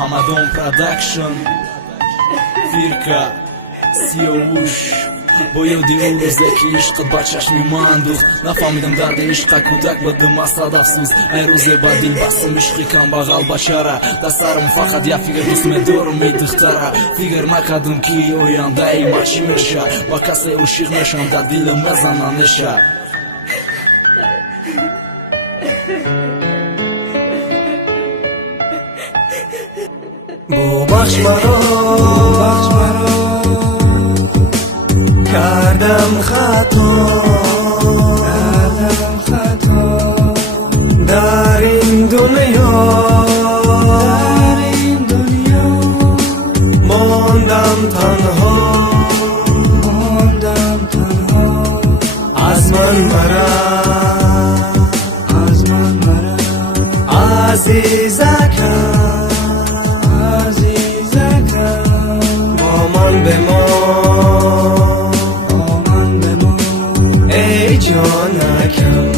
Hamadon Production Firka Siyavush Бо ёди он рӯзе ки ишқат ба чашми ман духт. Нафаҳмидам дарди ишқа кӯдак будим асад афсӯс. Ай рӯзе ба дил бастам ишқи камбағал бачара. Дар сарам фақат як фикр дӯст медорам эй духтара. Фикр накардам ки ояндаи ман чӣ меша. Ба касе ошиқ мешавам дар дилам мезанам неша. Бо бахш маро кардам хато дар ин дунё мондам танҳо аз ман бара азизака бо ман бемон ای جانکم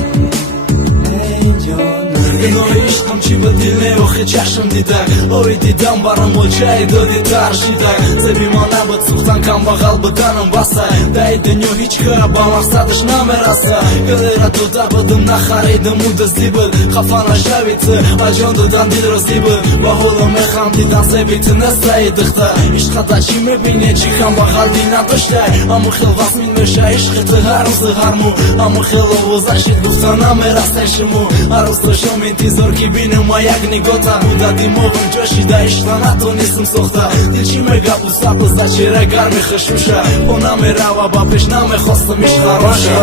Иной ишқам чӣ ба дил меохи чашм дидай. Ой дидам барам молчаи доди таршидай. Зеби ман набуд сӯхтан камбағал буданам баса. Дай дунё ҳеҷ кара ба мақсадаш намераса. Гилера дода будам нахаридам у дузди буд. Хафа нашави ту ва ҷон додан дилро зибуд. Ба ҳолам механдидан зеби ту нестаи духта. Ишқата чӣ мебине чӣ камбағал дил надоштай. Аму хел васмин меша ишқи ту ҳар рӯзу ҳарму. Аму хел овозаши гуфта намерастен шуму. Ҳар рӯз доштам интизор ки бинам ва як нигоҳта. Буда димоғам ҷошида ишқа натонистам сохта. Дил чӣ мегап у сабз за чера гарми хушуша. Бо намерава ба пеш намехостам ишқароша.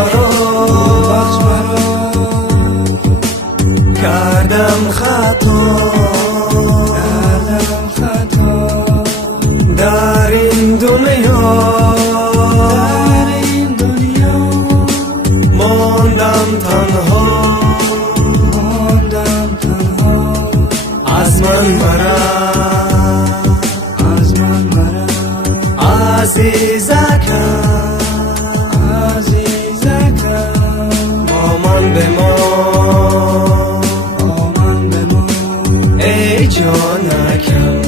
кардам хато дар ин дунё мондам танҳо аз ман бара азизака бо ман бемон эй ҷонакам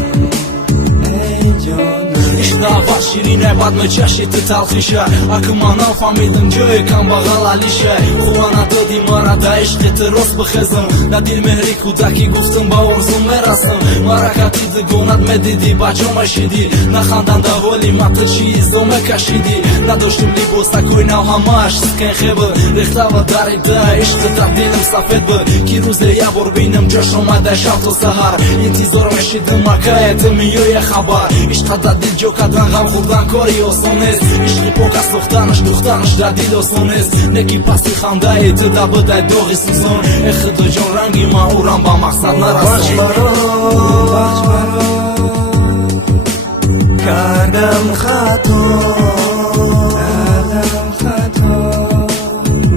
Ишқаввал ширине бад мечаши ту талхиша. Аку ман нафаҳмидам ҷои камбағал алиша. Хува надоди мара да ишқи ту рост бихезам. На дил меҳри кӯдаки гуфтам ба орзум мерасам. Маракати дугонат медиди ба ҷо мешиди. Наханданда ҳоли ма ту чӣ изо мекашиди. Надоштам либос такои нав ҳамааш скенхе буд. Рехтава дарида ишқи дар дилам сафед буд. Ки рӯзе як бор бинам ҷош омада шаб то саҳар. Интизор мешидам макае ту миёе хабар. Ишқа дар дил ҷо кардан ғам хӯрдан кори осон нест. Ишқи пок аз сохтанаш духтанаш дар дил осон нест. Не ки пасти хандаи ту да будай доғи сӯзон. Э худо ҷон ранги ман урам ба мақсад нарасон. кардам хато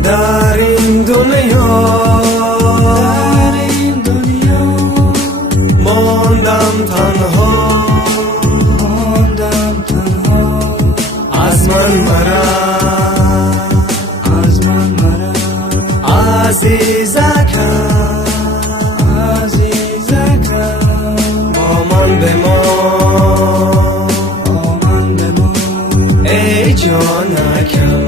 дар ин дунё мондам танҳо аз ман бара азизака бо ман бемон эй ҷонакам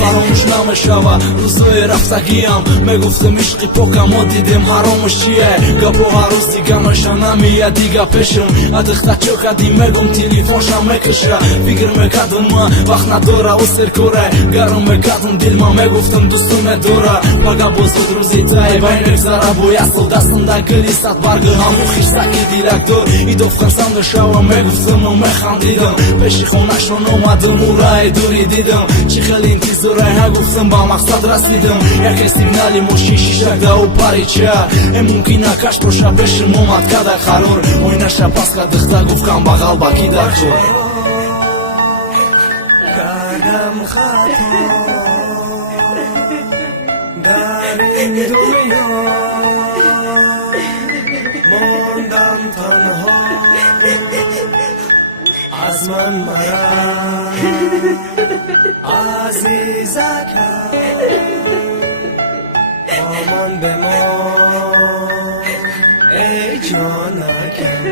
фаромӯш намешава рӯзҳои рафтагиам. Мегуфтам ишқи покам мо дидем ҳаромаш чие. Гапо ҳар рӯз дига меша намеяд дига пешам. Адихта чо кади мегум телефонша мекаша. Фикр мекардам ма вақт надора у серкора. Гарм мекардам дил ма мегуфтам дӯсту медора. Бага бозуд рӯзи тай бай мегзара бо ясл дастам да гили сад барги ҳаму хирсаки дирактор. Идов хирсам мешава мегуфтам ва механдидам. Пеши хонашон омадам у раи дури дидам. Чӣ хел интизорай нагуфтам ба мақсад расидам. Яке сигнали мошин шишак да у парича. Э мумкина каш боша пешим омад када қарор. Ойнаша паска дихта гуфт камбағал ба ки дар кор. кардам хато дар ин дунё мондам танҳо аз ман бара азизака با من بمان ای جانکم